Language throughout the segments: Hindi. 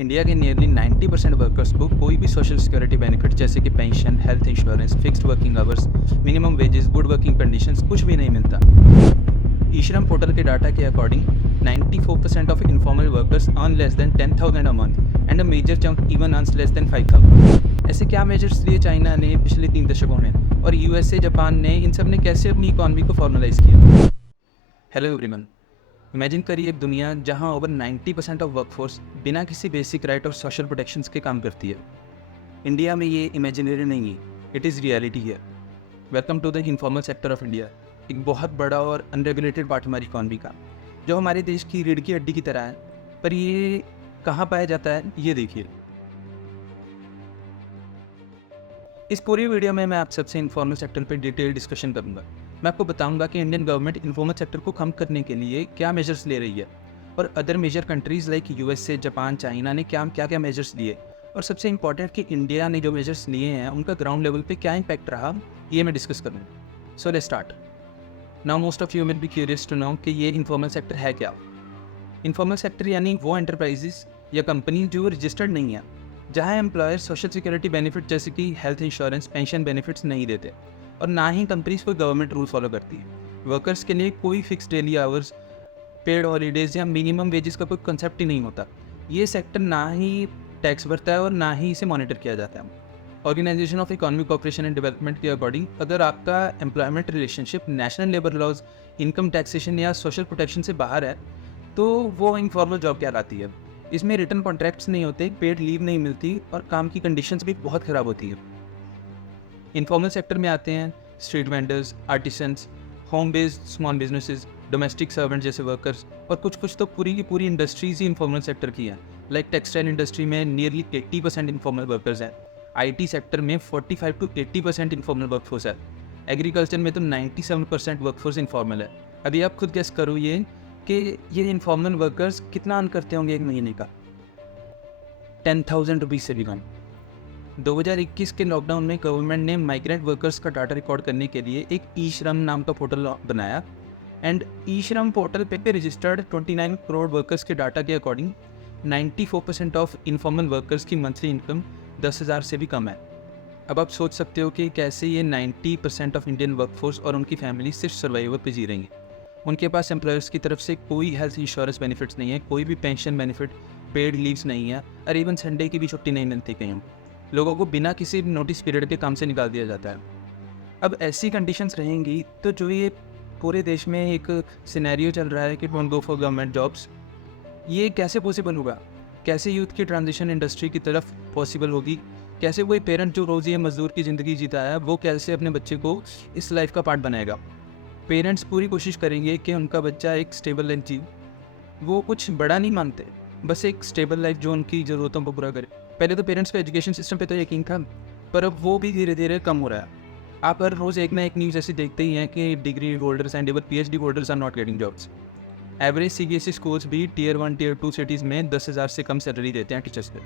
इंडिया के नियरली 90% वर्कर्स को कोई भी सोशल सिक्योरिटी बेनिफिट जैसे कि pension, health insurance, fixed working hours, minimum wages, good working conditions कुछ भी नहीं मिलता। ई श्रम पोर्टल के डाटा के according 94% of informal workers earn less than 10,000 a month and a major chunk even earns less than 5,000। ऐसे क्या मेजर्स लिए चाइना ने पिछले 3 दशकों में, और यूएसए, जापान ने, इन सब ने कैसे अपनी इकॉनमी को फॉर्मलाइज किया? हेलो एवरीवन, इमेजिन करिए एक दुनिया जहां ओवर 90% ऑफ वर्कफोर्स बिना किसी बेसिक राइट और सोशल प्रोटेक्शंस के काम करती है। इंडिया में ये इमेजिनरी नहीं है, इट इज़ रियलिटी है। Welcome to the informal sector of India, एक बहुत बड़ा और अनरेगुलेटेड पार्ट हमारी इकॉनमी का, जो हमारे देश की रीढ़ की हड्डी की तरह है। पर ये कहाँ पाया जाता है, ये देखिए। इस पूरी वीडियो में मैं आप सबसे इनफॉर्मल सेक्टर पर डिटेल डिस्कशन करूंगा। मैं आपको बताऊंगा कि इंडियन गवर्नमेंट इनफॉर्मल सेक्टर को कम करने के लिए क्या मेजर्स ले रही है, और other major countries like USA, Japan, China ने क्या क्या मेजर्स लिए, और सबसे इंपॉर्टेंट कि इंडिया ने जो मेजर्स लिए हैं उनका ग्राउंड लेवल पे क्या इम्पैक्ट रहा, ये मैं डिस्कस करूँगा। So let's start. Now most of you will be curious to know कि ये इनफॉर्मल सेक्टर है क्या। इनफॉर्मल सेक्टर यानी वो एंटरप्राइजेस या कंपनी जो रजिस्टर्ड नहीं है, जहाँ एम्प्लॉयर सोशल सिक्योरिटी बेनिफिट जैसे कि हेल्थ इंश्योरेंस, पेंशन बेनिफिट्स नहीं देते, और ना ही कंपनीज कोई गवर्नमेंट रूल फॉलो करती है। वर्कर्स के लिए कोई fix daily hours, paid holidays या मिनिमम वेजेस का कोई कंसेप्ट ही नहीं होता। ये सेक्टर ना ही टैक्स भरता है और ना ही इसे मॉनिटर किया जाता है। Organisation of economic cooperation and development के अकॉर्डिंग अगर आपका employment relationship national labour laws, income taxation या सोशल प्रोटेक्शन से बाहर है, तो वो इनफॉर्मल जॉब कहलाती है। इसमें रिटर्न कॉन्ट्रैक्ट्स नहीं होते, पेड लीव नहीं मिलती, और काम की कंडीशंस भी बहुत ख़राब होती है। इनफॉर्मल सेक्टर में आते हैं street vendors, artisans, home based small businesses, domestic servant जैसे वर्कर्स, और कुछ तो पूरी की पूरी इंडस्ट्रीज ही इनफॉर्मल सेक्टर की हैं। लाइक टेक्सटाइल इंडस्ट्री में नियरली 80% इनफॉर्मल वर्कर्स हैं। आईटी सेक्टर में 45 to 80% इनफॉर्मल वर्कफोर्स है। एग्रीकल्चर में तो 97% वर्कफोर्स इनफॉर्मल है। अभी आप खुद गेस करो कि ये इनफॉर्मल वर्कर्स कितना अर्न करते होंगे एक महीने का? 10,000 रुपीज़ से भी कम। 2021 के लॉकडाउन में गवर्नमेंट ने माइग्रेंट वर्कर्स का डाटा रिकॉर्ड करने के लिए एक ई श्रम नाम का पोर्टल बनाया, एंड ई श्रम पोर्टल पे रजिस्टर्ड 29 करोड़ वर्कर्स के डाटा के अकॉर्डिंग 94% ऑफ इनफॉर्मल वर्कर्स की मंथली इनकम 10,000 से भी कम है। अब आप सोच सकते हो कि कैसे ये 90% ऑफ इंडियन वर्कफोर्स और उनकी फैमिली सिर्फ सर्वाइवल पे जी रही हैं। उनके पास एम्प्लॉयर्स की तरफ से कोई हेल्थ इंश्योरेंस बेनिफिट्स नहीं है, कोई भी पेंशन बेनिफिट, पेड लीव्स नहीं है, और इवन संडे की भी छुट्टी नहीं मिलती कहीं। लोगों को बिना किसी नोटिस पीरियड के काम से निकाल दिया जाता है। अब ऐसी कंडीशंस रहेंगी तो जो ये पूरे देश में एक सिनेरियो चल रहा है कि don't go for government jobs, ये कैसे पॉसिबल होगा? कैसे यूथ की ट्रांजिशन इंडस्ट्री की तरफ पॉसिबल होगी? कैसे कोई पेरेंट जो रोज़ ये मजदूर की ज़िंदगी जीता है, वो कैसे अपने बच्चे को इस लाइफ का पार्ट बनाएगा? पेरेंट्स पूरी कोशिश करेंगे कि उनका बच्चा एक स्टेबल लाइफ जी, वो कुछ बड़ा नहीं मानते, बस एक स्टेबल लाइफ जो उनकी ज़रूरतों को पूरा करे। पहले तो पेरेंट्स को एजुकेशन सिस्टम पे तो यकीन था, पर अब वो भी धीरे धीरे कम हो रहा है। आप हर रोज़ एक ना एक न्यूज़ ऐसी देखते ही हैं कि degree holders and even PhD holders are not getting jobs. Average CBSE schools भी टियर 1, टियर 2 सिटीज़ में 10,000 से कम सैलरी देते हैं टीचर्स पे।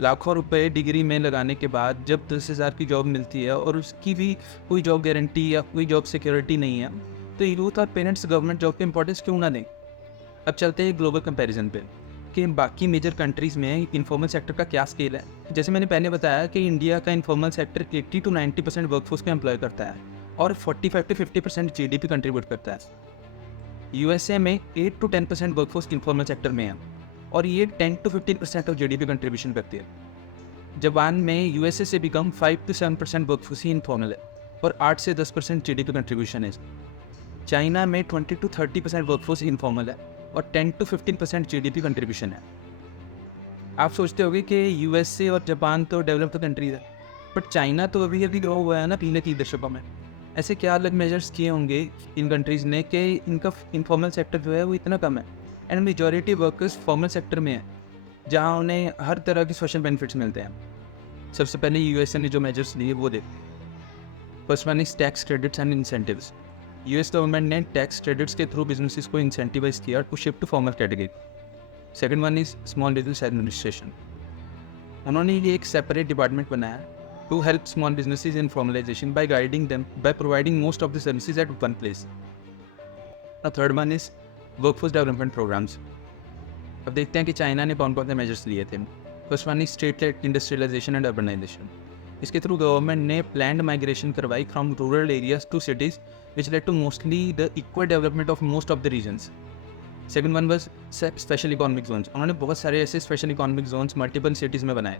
लाखों रुपए डिग्री में लगाने के बाद जब 10,000 की जॉब मिलती है और उसकी भी कोई जॉब गारंटी या कोई जॉब सिक्योरिटी नहीं है, तो यूथ और पेरेंट्स गवर्नमेंट जॉब के इंपॉर्टेंस क्यों ना दें? अब चलते हैं ग्लोबल कंपैरिजन पे कि बाकी मेजर कंट्रीज़ में इनफॉर्मल सेक्टर का क्या स्केल है। जैसे मैंने पहले बताया कि इंडिया का इनफॉर्मल सेक्टर 80 to 90% वर्कफोर्स को एम्प्लॉय करता है और 45 to 50% जीडीपी कंट्रीब्यूट करता है। यूएसए में 8 to 10% वर्कफोर्स इनफॉर्मल सेक्टर में है, और ये 10 to 15% ऑफ जीडीपी कंट्रीब्यूशन करती है। जापान में यूएसए से भी कम 5 to 7% वर्कफोर्स ही इनफॉर्मल है, और 8 से 10% जीडीपी कंट्रीब्यूशन है। चाइना में 20 to 30% वर्कफोर्स इनफॉर्मल है और 10 to 15% जीडीपी कंट्रीब्यूशन है। आप सोचते होंगे कि यूएसए और जापान तो डेवलप्ड कंट्रीज है, बट चाइना तो अभी अभी ग्रो हुआ है ना पिछले 3 दशकों में। ऐसे क्या अलग मेजर्स किए होंगे इन कंट्रीज़ ने कि इनका इनफॉर्मल सेक्टर जो है वो इतना कम है, and majority workers formal sector में है, जहाँ उन्हें हर तरह के सोशल बेनिफिट्स मिलते हैं। सबसे पहले यूएसए ने जो मेजर्स लिए वो देखो। First one is tax credits and incentives. US government ने टैक्स क्रेडिट्स के थ्रू बिजनेसेस को इंसेंटिवाइज किया to shift to formal category. Second one is small business administration. उन्होंने ये एक सेपरेट डिपार्टमेंट बनाया to help small businesses in formalisation by guiding them by providing most of the services at one place. Third one is workforce development programmes. अब देखते हैं कि चाइना ने कौन कौन से मेजर्स लिए थे। First one is state led industrialisation and urbanisation. इसके थ्रू गवर्नमेंट ने प्लैंड माइग्रेशन करवाई from rural areas to cities which led to mostly the equal development of most of the regions. Second one was special economic zones. उन्होंने बहुत सारे ऐसे special economic zones multiple cities में बनाए।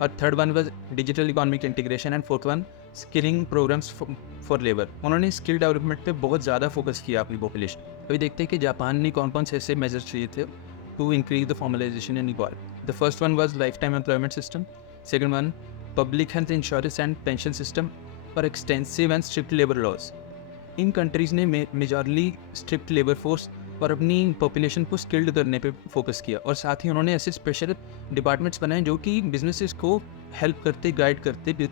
और third one was digital economic integration and fourth one skilling programmes for labour. उन्होंने स्किल डेवलपमेंट पे बहुत ज़्यादा फोकस किया अपनी पॉपुलेशन। अभी देखते हैं कि जापान ने कौन कौन से ऐसे मेजर्स लिए थे to increase the formalisation in equality. The first one was life time employment system. Second one public health insurance and pension system और extensive and strict labour laws. इन कंट्रीज़ ने मेजॉरली स्ट्रिक्ट लेबर फोर्स और अपनी पॉपुलेशन को स्किल्ड करने पे फोकस किया। और साथ ही उन्होंने ऐसे स्पेशल डिपार्टमेंट्स बनाए जो कि बिजनेसेस को हेल्प करते, गाइड करते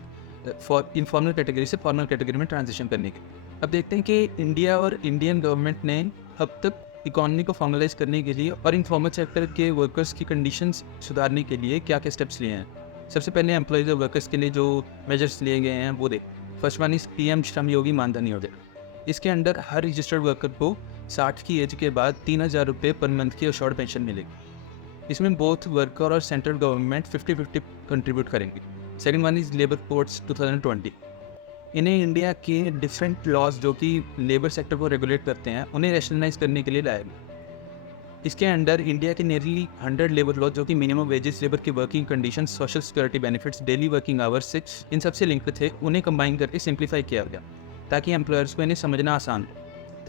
फॉर इनफॉर्मल कैटेगरी से फॉर्मल कैटेगरी में ट्रांजिशन करने के। अब देखते हैं कि इंडिया और इंडियन गवर्नमेंट ने अब तक इकॉनमी को फॉर्मलाइज करने के लिए और इनफॉर्मल सेक्टर के वर्कर्स की कंडीशंस सुधारने के लिए क्या क्या स्टेप्स लिए हैं। सबसे पहले एम्प्लॉयज़ और वर्कर्स के लिए जो मेजर्स लिए गए हैं वो देख। First one is PM Shram Yogi Maandhan योजना। इसके अंडर हर रजिस्टर्ड वर्कर को 60 की एज के बाद 3,000 रुपये पर मंथ की अशोर्ड पेंशन मिलेगी। इसमें बोथ वर्कर और सेंट्रल गवर्नमेंट 50-50 कंट्रीब्यूट करेंगे। Second one is labour codes 2020। इन्हें इंडिया के डिफरेंट लॉज जो कि लेबर सेक्टर को रेगुलेट करते हैं उन्हें रैशनलाइज करने के लिए लाया गया। इसके अंडर इंडिया के नियरली 100 लेबर लॉज जो कि मिनिमम वेजेस, लेबर की working condition, social security benefits, daily working hours से इन सबसे लिंक थे, उन्हें कंबाइन करके सिंप्लीफाई किया गया ताकि एम्प्लॉयर्स को इन्हें समझना आसान हो।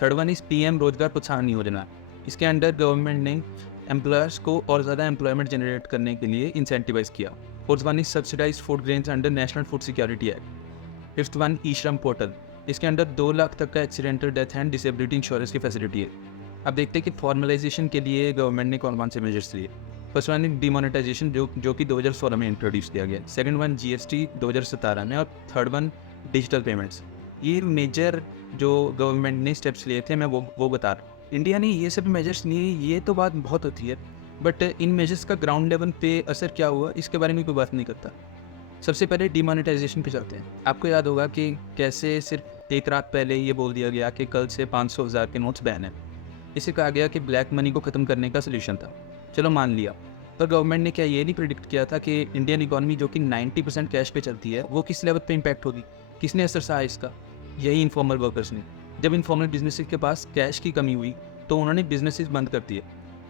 थर्ड वन इज PM रोजगार प्रोत्साहन योजना। इसके अंडर गवर्नमेंट ने एम्प्लॉयर्स को और ज़्यादा एम्प्लॉयमेंट जनरेट करने के लिए इंसेंटिवाइज किया। Fourth one is subsidise food grains under national food security act. Fifth one E-Shram portal. इसके अंडर 2 लाख तक का accidental death and disability insurance की फैसिलिटी है। अब देखते हैं कि फॉर्मलाइजेशन के लिए गवर्नमेंट ने कौन कौन से मेजर्स लिए। फर्स्ट वन इज डिमोनेटाइजेशन जो कि 2016 में इंट्रोड्यूस किया गया। सेकंड वन GST 2017 में। और थर्ड वन डिजिटल पेमेंट्स। ये मेजर जो गवर्नमेंट ने स्टेप्स लिए थे मैं वो बता रहा हूँ। इंडिया ने ये सब मेजर्स लिए, ये तो बात बहुत होती है, बट इन मेजर्स का ग्राउंड लेवल पे असर क्या हुआ इसके बारे में कोई बात नहीं करता। सबसे पहले डिमोनेटाइजेशन पे चलते हैं। आपको याद होगा कि कैसे सिर्फ एक रात पहले ये बोल दिया गया कि कल से 500,000 के नोट्स बैन हैं। इसे कहा गया कि ब्लैक मनी को ख़त्म करने का सोल्यूशन था। चलो मान लिया, पर गवर्नमेंट ने क्या ये नहीं प्रिडिक्ट किया था कि इंडियन इकॉनमी जो कि 90% कैश पे चलती है वो किस लेवल पे इम्पैक्ट होगी। किसने असर सहा इसका? यही इनफॉर्मल वर्कर्स ने। जब इनफॉर्मल बिजनेसेस के पास कैश की कमी हुई तो उन्होंने बिजनेसेस बंद कर दिए।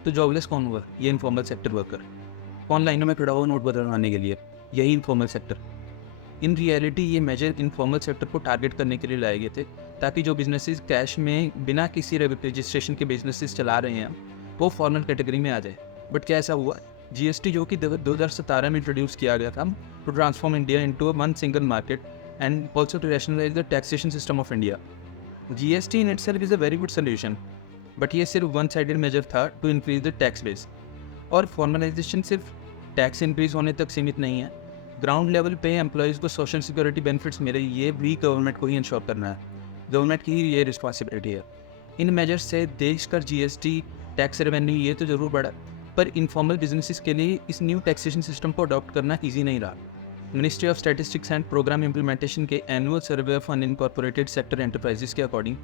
तो जॉबलेस कौन हुआ? ये इनफॉर्मल सेक्टर वर्कर। कौन लाइनों में खड़ा हुआ नोट बदलवाने के लिए? यही इनफॉर्मल सेक्टर। इन रियलिटी ये मेजर इनफॉर्मल सेक्टर को टारगेट करने के लिए लाए गए थे ताकि जो बिजनेसेस कैश में बिना किसी रजिस्ट्रेशन के बिजनेसेस चला रहे हैं वो फॉर्मल कैटेगरी में आ जाए। बट क्या ऐसा हुआ? GST जो कि 2017 में इंट्रोड्यूस किया गया था to transform India into a one single market and also to rationalize the taxation system of India. GST in itself is a very good solution, but ये सिर्फ वन साइडेड मेजर था to increase the tax base। और फॉर्मलाइजेशन सिर्फ टैक्स इंक्रीज होने तक सीमित नहीं है। ग्राउंड लेवल पे एम्प्लॉयज़ को सोशल सिक्योरिटी बेनिफिट्स मिले, ये भी गवर्नमेंट को ही इंश्योर करना है। गवर्नमेंट की ही ये रिस्पॉन्सिबिलिटी है। इन मेजर्स से देश का GST टैक्स रेवेन्यू ये तो ज़रूर बढ़ा, पर इनफॉर्मल बिजनेसेस के लिए इस न्यू टैक्सेशन सिस्टम को अडॉप्ट करना ईजी नहीं रहा। Ministry of Statistics and Programme Implementation के annual survey of unincorporated sector enterprises के अकॉर्डिंग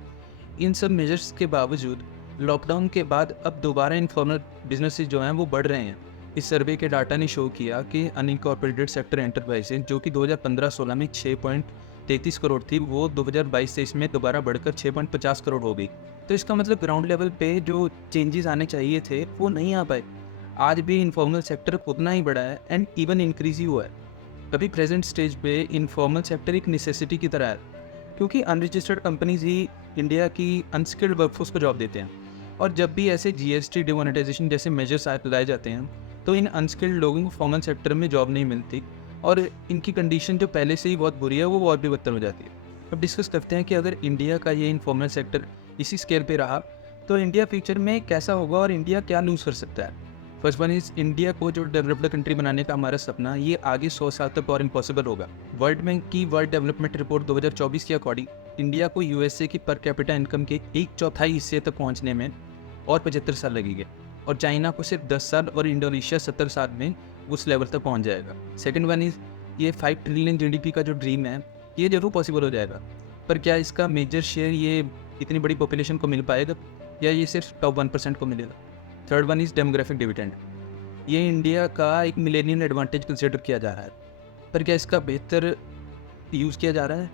इन सब मेजर्स के बावजूद लॉकडाउन के बाद अब दोबारा इनफॉर्मल बिजनेसेस जो हैं वो बढ़ रहे हैं। इस सर्वे के डाटा ने शो किया कि अनइनकॉर्पोरेटेड सेक्टर एंटरप्राइजेस जो कि 2015-16 में 6.33 करोड़ थी वो 2022-23 में दोबारा बढ़कर 6.50 करोड़ हो गई। तो इसका मतलब ग्राउंड लेवल पे जो चेंजेस आने चाहिए थे वो नहीं आ पाए। आज भी इनफॉर्मल सेक्टर उतना ही बढ़ा है एंड इवन इंक्रीज ही हुआ है। अभी प्रेजेंट स्टेज पे इनफॉर्मल सेक्टर एक नेसेसिटी की तरह है, क्योंकि अनरजिस्टर्ड कंपनीज ही इंडिया की अनस्किल्ड वर्कफोर्स को जॉब देते हैं। और जब भी ऐसे GST डिमोनेटाइजेशन जैसे मेजर्स लाए जाते हैं तो इन अनस्किल्ड लोगों को फॉर्मल सेक्टर में जॉब नहीं मिलती और इनकी कंडीशन जो पहले से ही बहुत बुरी है वो और भी बदतर हो जाती है। अब डिस्कस करते हैं कि अगर इंडिया का ये इनफॉर्मल सेक्टर इसी स्केल पे रहा तो इंडिया फ्यूचर में कैसा होगा और इंडिया क्या लूज़ कर सकता है। फर्स्ट वन इज इंडिया को जो डेवलप्ड कंट्री बनाने का हमारा सपना ये आगे 100 साल तक और इम्पॉसिबल होगा। वर्ल्ड बैंक की वर्ल्ड डेवलपमेंट रिपोर्ट 2024 के अकॉर्डिंग इंडिया को USA की पर कैपिटा इनकम के 1/4 हिस्से तक पहुंचने में और 75 साल लगेंगे, और चाइना को सिर्फ 10 साल और इंडोनेशिया 70 साल में उस लेवल तक पहुंच जाएगा। सेकंड वन इज ये 5 ट्रिलियन GDP का जो ड्रीम है ये जरूर पॉसिबल हो जाएगा, पर क्या इसका मेजर शेयर ये इतनी बड़ी पॉपुलेशन को मिल पाएगा या ये सिर्फ टॉप 1% को मिलेगा। Third one is demographic dividend. ये इंडिया का एक मिलेनियम एडवांटेज कंसिडर किया जा रहा है, पर क्या इसका बेहतर यूज़ किया जा रहा है?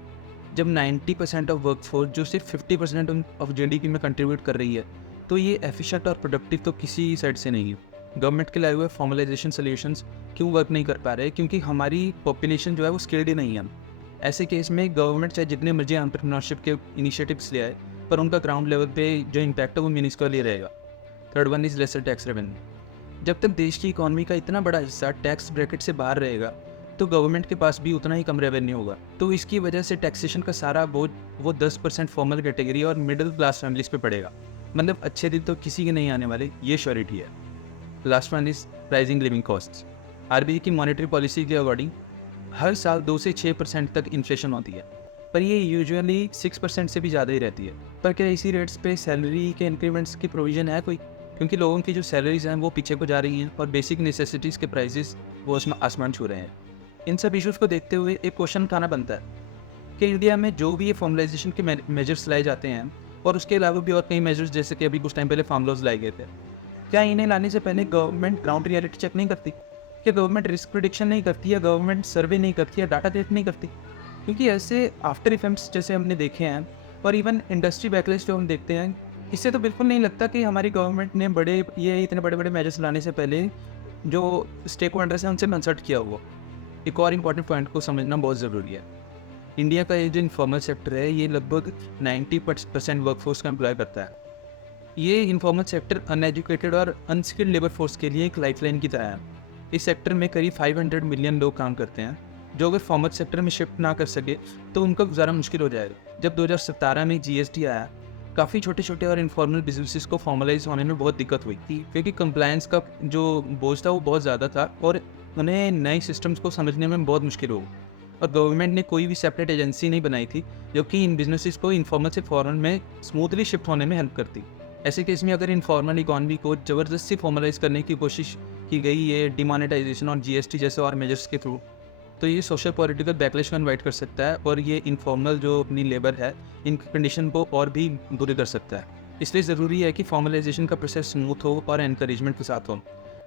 जब 90% ऑफ वर्कफोर्स जो सिर्फ 50% ऑफ जीडीपी में कंट्रीब्यूट कर रही है, तो ये एफिशिएंट और प्रोडक्टिव तो किसी साइड से नहीं है। गवर्नमेंट के लाए हुए फॉर्मलाइजेशन सोल्यूशंस क्यों वर्क नहीं कर पा रहे? क्योंकि हमारी पॉपुलेशन जो है वो स्किल्ड ही नहीं है। ऐसे केस में गवर्नमेंट चाहे जितने मर्जी एंटरप्रेन्योरशिप के इनिशिएटिव्स ले आए, पर उनका ग्राउंड लेवल पे जो इम्पैक्ट है वो मिनिस्कल ही रहेगा। Third one is laser tax revenue. जब तक देश की इकॉनमी का इतना बड़ा हिस्सा टैक्स ब्रैकेट से बाहर रहेगा, तो गवर्नमेंट के पास भी उतना ही कम रेवेन्यू होगा। तो इसकी वजह से टैक्सेशन का सारा बोझ वो 10% फॉर्मल कैटेगरी और मिडिल क्लास फैमिलीज पे पड़ेगा। मतलब अच्छे दिन तो किसी के नहीं आने वाले, ये श्योरिटी है। Last one is rising living costs. RBI की मॉनेटरी पॉलिसी के अकॉर्डिंग हर साल 2 से 6% तक इन्फ्लेशन होती है, पर ये यूजुअली 6% से भी ज़्यादा ही रहती है। पर क्या इसी रेट्स पे सैलरी के इंक्रीमेंट्स की प्रोविज़न है कोई? क्योंकि लोगों की जो सैलरीज हैं वो पीछे को जा रही हैं और बेसिक नेसेसिटीज़ के प्राइसेस वो आसमान छू रहे हैं। इन सब इश्यूज़ को देखते हुए एक क्वेश्चन उठाना बनता है कि इंडिया में जो भी ये फॉर्मलाइजेशन के मेजर्स लाए जाते हैं, और उसके अलावा भी और कई मेजर्स जैसे कि अभी कुछ टाइम पहले फार्म लॉज लाए गए थे, क्या इन्हें लाने से पहले गवर्नमेंट ग्राउंड रियलिटी चेक नहीं करती? क्या गवर्नमेंट रिस्क प्रिडिक्शन नहीं करती, या गवर्नमेंट सर्वे नहीं करती, या डाटा कलेक्ट नहीं करती? क्योंकि ऐसे आफ्टर इफेक्ट्स जैसे हमने देखे हैं और इवन इंडस्ट्री बैकलेस जो हम देखते हैं, इससे तो बिल्कुल नहीं लगता कि हमारी गवर्नमेंट ने इतने बड़े बड़े मेजर्स लाने से पहले जो स्टेक होल्डर्स हैं उनसे कंसल्ट किया हुआ। एक और इम्पॉर्टेंट पॉइंट को समझना बहुत ज़रूरी है। इंडिया का ये जो इन्फॉर्मल सेक्टर है, ये लगभग 90% वर्कफोर्स का एम्प्लॉय करता है। ये इन्फॉर्मल सेक्टर अनएजुकेटेड और अनस्किल्ड लेबर फोर्स के लिए एक लाइफलाइन की तरह है। इस सेक्टर में करीब 500 मिलियन लोग काम करते हैं, जो अगर फॉर्मल सेक्टर में शिफ्ट ना कर सके तो उनका गुजारा मुश्किल हो जाएगा। जब 2017 में जीएसटी आया, काफ़ी छोटे छोटे और इन्फॉर्मल बिजनेसेस को फॉर्मलाइज होने में बहुत दिक्कत हुई थी, क्योंकि कंप्लायंस का जो बोझ था वो बहुत ज़्यादा था और उन्हें नए सिस्टम्स को समझने में बहुत मुश्किल हो। और गवर्नमेंट ने कोई भी सेपरेट एजेंसी नहीं बनाई थी जो कि इन बिजनेसेस को इन्फॉर्मल से फॉर्मल में स्मूथली शिफ्ट होने में हेल्प करती। ऐसे केस में अगर इन्फॉर्मल इकॉनमी को ज़बरदस्ती फॉर्मलाइज करने की कोशिश की गई ये डिमोनेटाइजेशन और जीएसटी जैसे और मेजर्स के थ्रू, तो ये सोशल पॉलिटिकल बैकलैश को इन्वाइट कर सकता है और ये इनफॉर्मल जो अपनी लेबर है इनकी कंडीशन को और भी बुरी कर सकता है। इसलिए ज़रूरी है कि फॉर्मलाइजेशन का प्रोसेस स्मूथ हो और एनकरेजमेंट के साथ हो,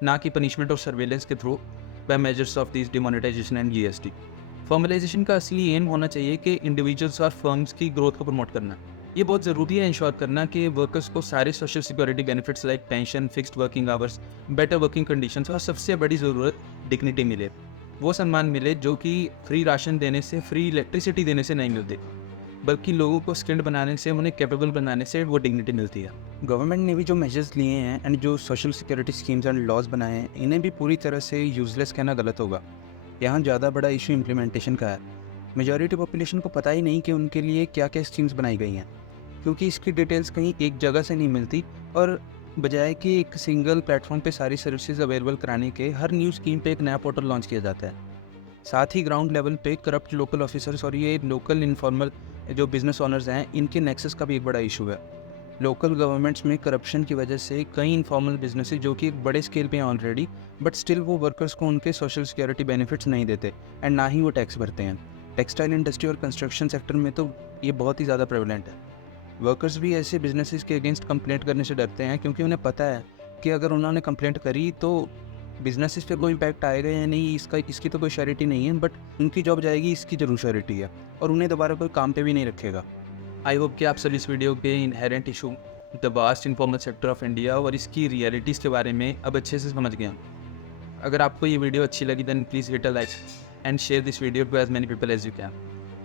ना कि पनिशमेंट और सर्वेलेंस के through by measures of this demonetisation and GST. Formalisation का असली एम होना चाहिए कि इंडिविजुअल्स और फर्म्स की ग्रोथ को प्रमोट करना। ये बहुत ज़रूरी है इंश्योर करना कि वर्कर्स को सारे social security benefits like pension, fixed working hours, better working conditions और सबसे बड़ी ज़रूरत डिग्निटी मिले। वो सम्मान मिले जो कि फ्री राशन देने से, फ्री इलेक्ट्रिसिटी देने से नहीं मिलते, बल्कि लोगों को स्किल्ड बनाने से, उन्हें कैपेबल बनाने से वो डिग्निटी मिलती है। गवर्नमेंट ने भी जो मेजर्स लिए हैं एंड जो social security schemes and laws बनाए हैं, इन्हें भी पूरी तरह से यूजलेस कहना गलत होगा। यहाँ ज़्यादा बड़ा इशू इम्प्लीमेंटेशन का है। मेजॉरिटी पॉपुलेशन को पता ही नहीं कि उनके लिए क्या क्या स्कीम्स बनाई गई हैं, क्योंकि इसकी डिटेल्स कहीं एक जगह से नहीं मिलती, और बजाय कि एक सिंगल प्लेटफॉर्म पे सारी सर्विसेज अवेलेबल कराने के हर न्यू स्कीम पे एक नया पोर्टल लॉन्च किया जाता है। साथ ही ग्राउंड लेवल पे करप्ट लोकल ऑफिसर्स और ये लोकल इनफॉर्मल जो बिजनेस ओनर्स हैं, इनके नेक्सस का भी एक बड़ा इशू है। लोकल गवर्नमेंट्स में करप्शन की वजह से कई इनफॉर्मल बिजनेसेस जो कि एक बड़े स्केल पे हैं ऑलरेडी, बट स्टिल वो वर्कर्स को उनके सोशल सिक्योरिटी बेनिफिट्स नहीं देते एंड ना ही वो टैक्स भरते हैं। टेक्सटाइल इंडस्ट्री और कंस्ट्रक्शन सेक्टर में तो ये बहुत ही ज़्यादा प्रेवलेंट है। वर्कर्स भी ऐसे बिजनेसेस के अगेंस्ट कंप्लेंट करने से डरते हैं, क्योंकि उन्हें पता है कि अगर उन्होंने कंप्लेंट करी तो बिजनेसेस पे कोई इम्पैक्ट आएगा या नहीं, इसकी तो कोई श्योरिटी नहीं है, बट उनकी जॉब जाएगी इसकी ज़रूर श्योरिटी है, और उन्हें दोबारा कोई काम पे भी नहीं रखेगा। आई होप कि आप सभी इस वीडियो के inherent issue the vast informal sector of India और इसकी रियलिटीज़ के बारे में अब अच्छे से समझ गए हैं। अगर आपको ये वीडियो अच्छी लगी then please hit a like and share this video to as many people as you can,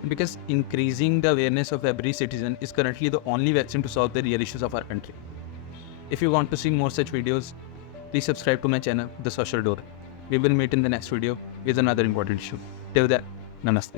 because increasing the awareness of every citizen is currently the only vaccine to solve the real issues of our country. If you want to see more such videos, please subscribe to my channel, The Social Door. We will meet in the next video with another important issue. Till then, namaste.